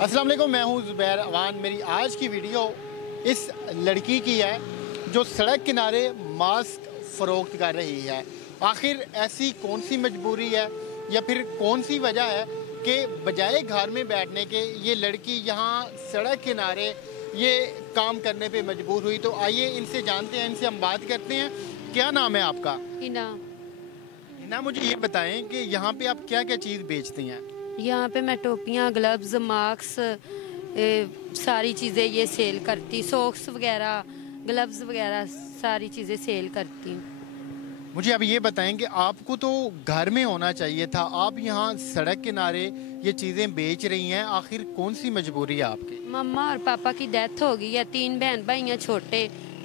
अस्सलाम वालेकुम, मैं हूं ज़ुबैर अवान। मेरी आज की वीडियो इस लड़की की है जो सड़क किनारे मास्क फ़रोख्त कर रही है। आखिर ऐसी कौन सी मजबूरी है या फिर कौन सी वजह है कि बजाय घर में बैठने के ये लड़की यहाँ सड़क किनारे ये काम करने पे मजबूर हुई। तो आइए इनसे जानते हैं, इनसे हम बात करते हैं। क्या नाम है आपका? हिना। ना मुझे ये बताएं कि यहाँ पे आप क्या क्या चीज़ बेचती हैं? यहाँ पे मैं टोपियाँ, ग्लव्स, मास्क, सारी चीज़ें ये सेल करती, सॉक्स वगैरह, ग्लव्स वगैरह सारी चीज़ें सेल करती हूँ। मुझे अब ये बताएं कि आपको तो घर में होना चाहिए था, आप यहाँ सड़क किनारे ये चीज़ें बेच रही हैं। आखिर कौन सी मजबूरी है आपकी? मम्मा और पापा की डेथ हो गई है, 3 बहन भाई हैं छोटे,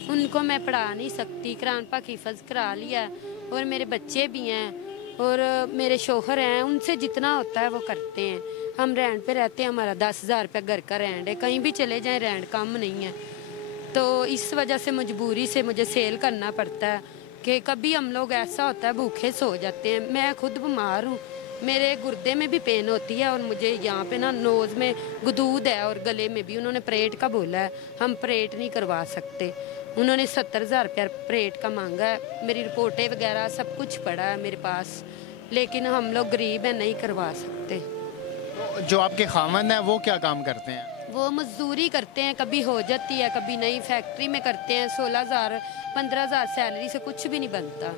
उनको मैं पढ़ा नहीं सकती। कुरान पाक हिफ्ज़ करा लिया है और मेरे बच्चे भी हैं और मेरे शोहर हैं, उनसे जितना होता है वो करते हैं। हम रेंट पे रहते हैं, हमारा 10,000 रुपया घर का रेंट है, कहीं भी चले जाएं रेंट कम नहीं है। तो इस वजह से मजबूरी से मुझे सेल करना पड़ता है कि कभी हम लोग ऐसा होता है भूखे सो जाते हैं। मैं खुद बीमार हूँ, मेरे गुर्दे में भी पेन होती है और मुझे यहाँ पे ना नोज़ में गदूद है और गले में भी। उन्होंने परेड का बोला है, हम परेड नहीं करवा सकते। उन्होंने 70,000 रुपया परेड का मांगा है। मेरी रिपोर्टें वगैरह सब कुछ पड़ा है मेरे पास, लेकिन हम लोग गरीब हैं, नहीं करवा सकते। तो जो आपके खामन हैं वो क्या काम करते हैं? वो मजदूरी करते हैं, कभी हो जाती है कभी नहीं। फैक्ट्री में करते हैं, 16,000 15,000 सैलरी से कुछ भी नहीं बनता।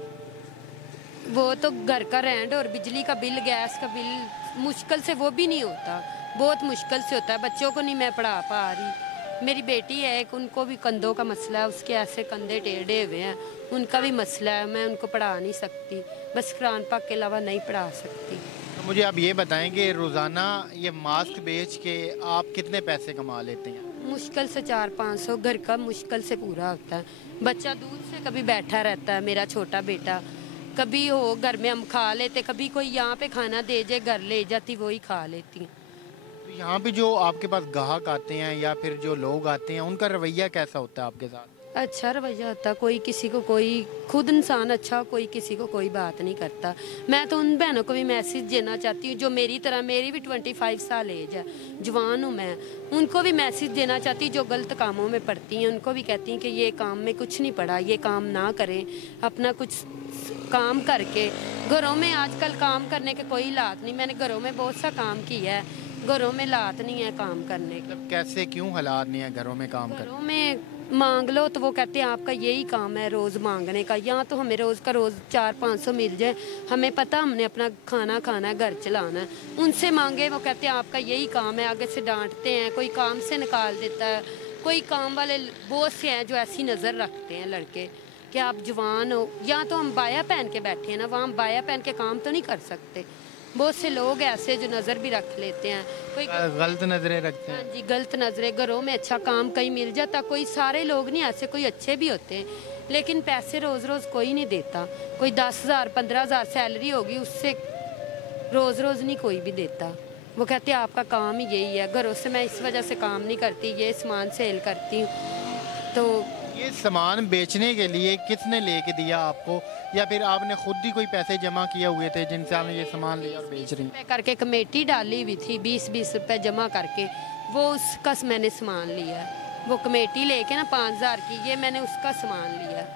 वो तो घर का रेंट और बिजली का बिल, गैस का बिल मुश्किल से, वो भी नहीं होता, बहुत मुश्किल से होता है। बच्चों को नहीं मैं पढ़ा पा रही। मेरी बेटी है एक, उनको भी कंधों का मसला है, उसके ऐसे कंधे टेढ़े हुए हैं, उनका भी मसला है। मैं उनको पढ़ा नहीं सकती, बस कुरान पाक के अलावा नहीं पढ़ा सकती। तो मुझे आप ये बताएं कि रोज़ाना ये मास्क बेच के आप कितने पैसे कमा लेते हैं? मुश्किल से 400-500 घर का मुश्किल से पूरा होता है। बच्चा दूध से कभी बैठा रहता है, मेरा छोटा बेटा। कभी हो घर में हम खा लेते, कभी कोई यहाँ पे खाना दे जाए घर ले जाती, वही खा लेती हूँ। तो यहाँ पे जो आपके पास ग्राहक आते हैं या फिर जो लोग आते हैं उनका रवैया कैसा होता है आपके साथ? अच्छा रवैया होता, कोई किसी को, कोई खुद इंसान अच्छा, कोई किसी को कोई बात नहीं करता। मैं तो उन बहनों को भी मैसेज देना चाहती हूँ जो मेरी तरह, मेरी भी 25 साल एज है, जवान हूँ मैं। उनको भी मैसेज देना चाहती हूँ जो गलत कामों में पड़ती हैं। उनको भी कहती हैं कि ये काम में कुछ नहीं पड़ा, ये काम ना करें, अपना कुछ काम करके। घरों में आजकल काम करने के कोई हालात नहीं। मैंने घरों में बहुत सा काम किया है, घरों में हालात नहीं है काम करने के। मतलब कैसे, क्यों हालात नहीं है घरों में काम कर? घरों में मांग लो तो वो कहते हैं आपका यही काम है रोज़ मांगने का। यहाँ तो हमें रोज़ का रोज़ 400-500 मिल जाए, हमें पता हमने अपना खाना खाना है, घर चलाना है। उनसे मांगे वो कहते हैं आपका यही काम है, आगे से डांटते हैं, कोई काम से निकाल देता है। कोई काम वाले बहुत से हैं जो ऐसी नज़र रखते हैं लड़के कि आप जवान हो। यहाँ तो हम बाया पहन के बैठे हैं ना, वहाँ हम बाया पहन के काम तो नहीं कर सकते। बहुत से लोग ऐसे जो नज़र भी रख लेते हैं, कोई गलत नजरें रखते हाँ हैं। जी, गलत नजरें। घरों में अच्छा काम कहीं मिल जाता, कोई सारे लोग नहीं ऐसे, कोई अच्छे भी होते हैं, लेकिन पैसे रोज रोज कोई नहीं देता। कोई 10,000 15,000 सैलरी होगी, उससे रोज रोज नहीं कोई भी देता। वो कहते हैं आपका काम ही यही है। घरों से मैं इस वजह से काम नहीं करती, ये सामान सेल करती हूँ। तो ये सामान बेचने के लिए किसने लेके दिया आपको, या फिर आपने खुद ही कोई पैसे जमा किए हुए थे जिनसे आपने ये सामान लिया और बेच रही? रुपए करके कमेटी डाली हुई थी, 20-20 रुपए जमा करके, वो उसका मैंने सामान लिया। वो कमेटी लेके ना 5,000 की, ये मैंने उसका सामान लिया।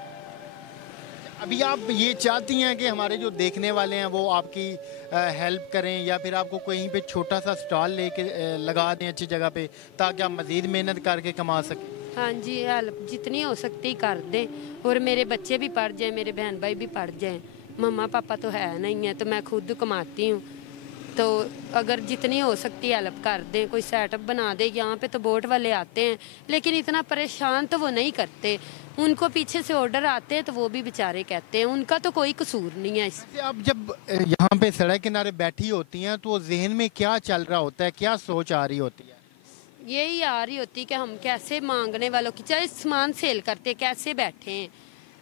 अभी आप ये चाहती हैं कि हमारे जो देखने वाले हैं वो आपकी हेल्प करें, या फिर आपको कहीं पे छोटा सा स्टॉल लेके लगा दें अच्छी जगह पे, ताकि आप मज़ीद मेहनत करके कमा सकें? हाँ जी, हेल्प जितनी हो सकती कर दें और मेरे बच्चे भी पढ़ जाएं, मेरे बहन भाई भी पढ़ जाएं। मम्मा पापा तो है नहीं है, तो मैं खुद कमाती हूँ। तो अगर जितनी हो सकती हेल्प कर दें, कोई सेटअप बना दे। यहाँ पे तो बोट वाले आते हैं, लेकिन इतना परेशान तो वो नहीं करते। उनको पीछे से ऑर्डर आते हैं तो वो भी बेचारे कहते हैं, उनका तो कोई कसूर नहीं है इस। वैसे आप जब यहाँ पे सड़क किनारे बैठी होती हैं तो जहन में क्या चल रहा होता है, क्या सोच आ रही होती है? यही आ रही होती कि हम कैसे मांगने वालों की, चाहे सामान सेल करते कैसे बैठे हैं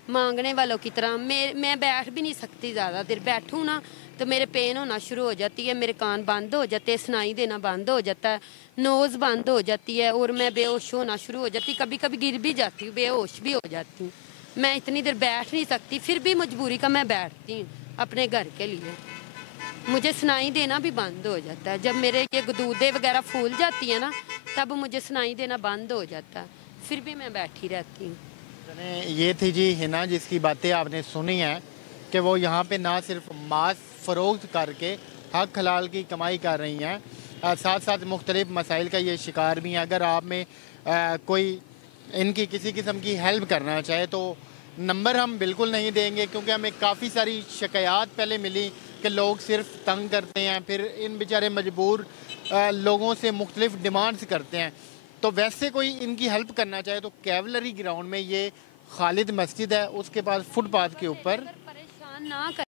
मांगने वालों की तरह। मैं बैठ भी नहीं सकती, ज़्यादा देर बैठूँ ना तो मेरे पेन होना शुरू हो जाती है, मेरे कान बंद हो जाते हैं, सुनाई देना बंद हो जाता है, नोज़ बंद हो जाती है और मैं बेहोश होना शुरू हो जाती। कभी कभी गिर भी जाती हूँ, बेहोश भी हो जाती हूँ। मैं इतनी देर बैठ नहीं सकती, फिर भी मजबूरी का मैं बैठती हूँ अपने घर के लिए। मुझे सुनाई देना भी बंद हो जाता है। जब मेरे ये गदूदें वगैरह फूल जाती है ना, तब मुझे सुनाई देना बंद हो जाता है, फिर भी मैं बैठी रहती हूँ। ये थी जी हिना, जिसकी बातें आपने सुनी हैं कि वो यहाँ पे ना सिर्फ मांस फ़रोख्त करके हक हलाल की कमाई कर रही हैं, साथ साथ मुख्तलिफ़ मसाइल का ये शिकार भी हैं। अगर आप में कोई इनकी किसी किस्म की हेल्प करना चाहे तो नंबर हम बिल्कुल नहीं देंगे, क्योंकि हमें काफ़ी सारी शिकायत पहले मिली कि लोग सिर्फ तंग करते हैं, फिर इन बेचारे मजबूर लोगों से मुख्तलिफ़ डिमांड्स करते हैं। तो वैसे कोई इनकी हेल्प करना चाहे तो कैवलरी ग्राउंड में ये खालिद मस्जिद है, उसके पास फुटपाथ के ऊपर परेशान ना